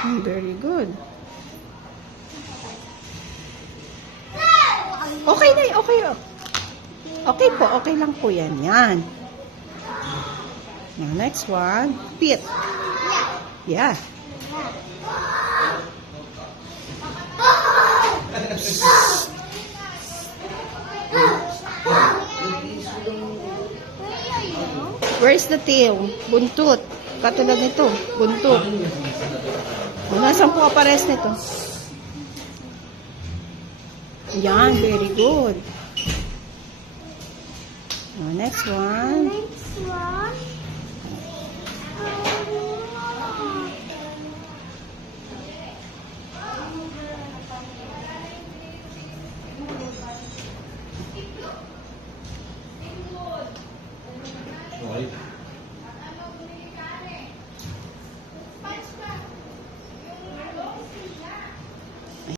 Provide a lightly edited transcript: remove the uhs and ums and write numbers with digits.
Very good. Okay na, okay. Okay po, okay lang po yan. Yan. Now, next one. Pit. Yeah. Where's the tail? Buntot. Katulad nito. Buntot. Nasaan po apares nito? Yan, very good. Now, next one. Next one.